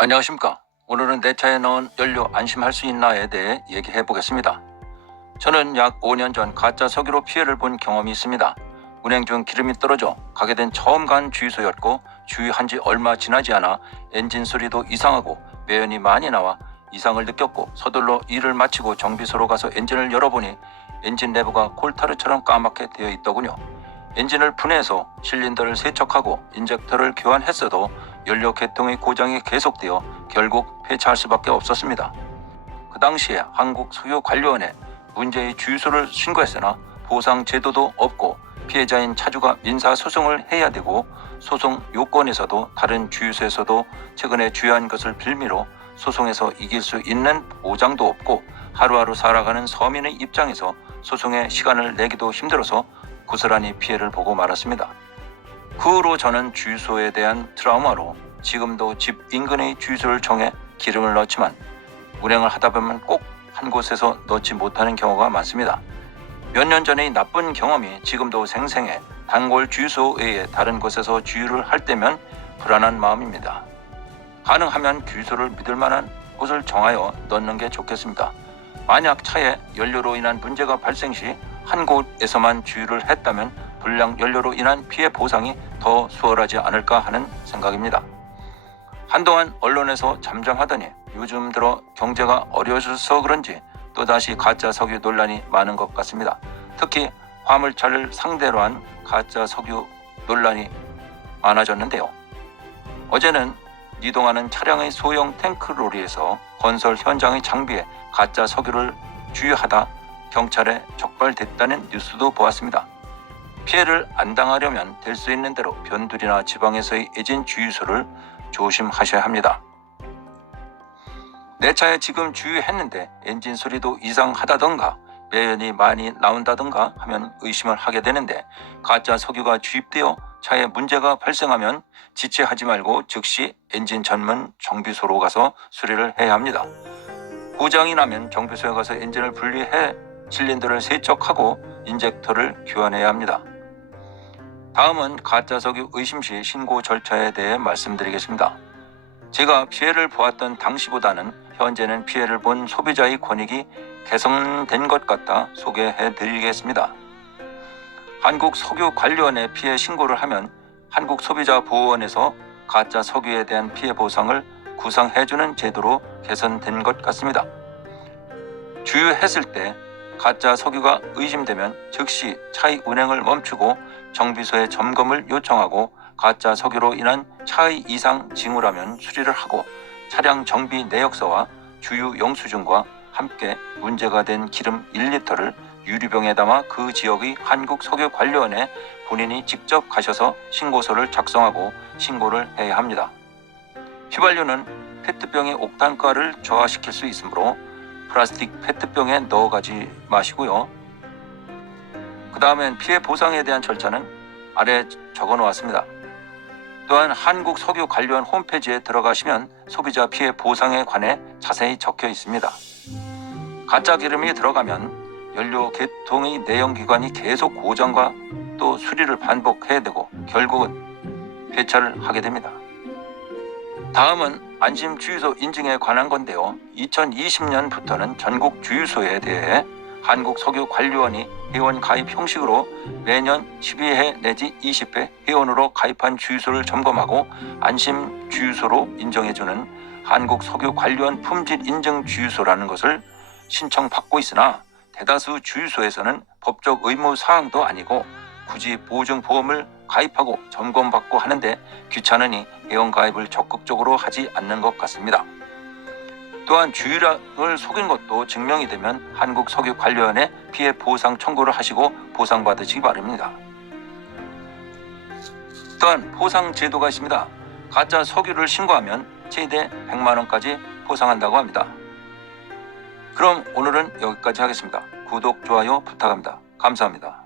안녕하십니까. 오늘은 내 차에 넣은 연료 안심할 수 있나에 대해 얘기해 보겠습니다. 저는 약 5년 전 가짜 석유로 피해를 본 경험이 있습니다. 운행 중 기름이 떨어져 가게 된 처음 간 주유소였고 주유한 지 얼마 지나지 않아 엔진 소리도 이상하고 매연이 많이 나와 이상을 느꼈고 서둘러 일을 마치고 정비소로 가서 엔진을 열어보니 엔진 내부가 콜타르처럼 까맣게 되어 있더군요. 엔진을 분해해서 실린더를 세척하고 인젝터를 교환했어도 연료 계통의 고장이 계속되어 결국 폐차할 수밖에 없었습니다. 그 당시에 한국 소유 관료원에 문제의 주유소를 신고했으나 보상 제도도 없고 피해자인 차주가 민사 소송을 해야 되고 소송 요건에서도 다른 주유소에서도 최근에 주유한 것을 빌미로 소송에서 이길 수 있는 보장도 없고 하루하루 살아가는 서민의 입장에서 소송에 시간을 내기도 힘들어서 고스란히 피해를 보고 말았습니다. 그 후로 저는 주유소에 대한 트라우마로 지금도 집 인근의 주유소를 정해 기름을 넣지만 운행을 하다 보면 꼭 한 곳에서 넣지 못하는 경우가 많습니다. 몇 년 전의 나쁜 경험이 지금도 생생해 단골 주유소 외에 다른 곳에서 주유를 할 때면 불안한 마음입니다. 가능하면 주유소를 믿을 만한 곳을 정하여 넣는 게 좋겠습니다. 만약 차에 연료로 인한 문제가 발생 시 한 곳에서만 주유를 했다면 불량 연료로 인한 피해 보상이 더 수월하지 않을까 하는 생각입니다. 한동안 언론에서 잠잠하더니 요즘 들어 경제가 어려워져서 그런지 또다시 가짜 석유 논란이 많은 것 같습니다. 특히 화물차를 상대로 한 가짜 석유 논란이 많아졌는데요. 어제는 이동하는 차량의 소형 탱크 로리에서 건설 현장의 장비에 가짜 석유를 주유하다 경찰에 적발됐다는 뉴스도 보았습니다. 피해를 안 당하려면 될 수 있는 대로 변두리나 지방에서의 애진 주유소를 조심하셔야 합니다. 내 차에 지금 주유했는데 엔진 소리도 이상하다던가 매연이 많이 나온다던가 하면 의심을 하게 되는데 가짜 석유가 주입되어 차에 문제가 발생하면 지체하지 말고 즉시 엔진 전문 정비소로 가서 수리를 해야 합니다. 고장이 나면 정비소에 가서 엔진을 분리해 실린더를 세척하고 인젝터를 교환해야 합니다. 다음은 가짜 석유 의심 시 신고 절차에 대해 말씀드리겠습니다. 제가 피해를 보았던 당시보다는 현재는 피해를 본 소비자의 권익이 개선된 것 같아 소개해 드리겠습니다. 한국 석유 관련의 피해 신고를 하면 한국 소비자 보호원에서 가짜 석유에 대한 피해 보상을 구상해주는 제도로 개선된 것 같습니다. 주유했을 때 가짜 석유가 의심되면 즉시 차의 운행을 멈추고 정비소에 점검을 요청하고 가짜 석유로 인한 차의 이상 징후라면 수리를 하고 차량 정비 내역서와 주유 영수증과 함께 문제가 된 기름 1리터를 유리병에 담아 그 지역의 한국 석유 관련에 본인이 직접 가셔서 신고서를 작성하고 신고를 해야 합니다. 휘발유는 페트병의 옥탄가를 저하시킬 수 있으므로 플라스틱 페트병에 넣어 가지 마시고요. 그 다음엔 피해 보상에 대한 절차는 아래 적어 놓았습니다. 또한 한국 석유 관련 홈페이지에 들어가시면 소비자 피해 보상에 관해 자세히 적혀 있습니다. 가짜 기름이 들어가면 연료 계통의 내연기관이 계속 고장과 또 수리를 반복해야 되고 결국은 폐차를 하게 됩니다. 다음은 안심 주유소 인증에 관한 건데요. 2020년부터는 전국 주유소에 대해 한국 석유 관료원이 회원 가입 형식으로 매년 12회 내지 20회 회원으로 가입한 주유소를 점검하고 안심 주유소로 인정해주는 한국 석유 관료원 품질 인증 주유소라는 것을 신청받고 있으나 대다수 주유소에서는 법적 의무 사항도 아니고 굳이 보증 보험을 가입하고 점검받고 하는데 귀찮으니 회원 가입을 적극적으로 하지 않는 것 같습니다. 또한 주유량을 속인 것도 증명이 되면 한국 석유 관련에 피해 보상 청구를 하시고 보상받으시기 바랍니다. 또한 보상 제도가 있습니다. 가짜 석유를 신고하면 최대 100만 원까지 보상한다고 합니다. 그럼 오늘은 여기까지 하겠습니다. 구독, 좋아요 부탁합니다. 감사합니다.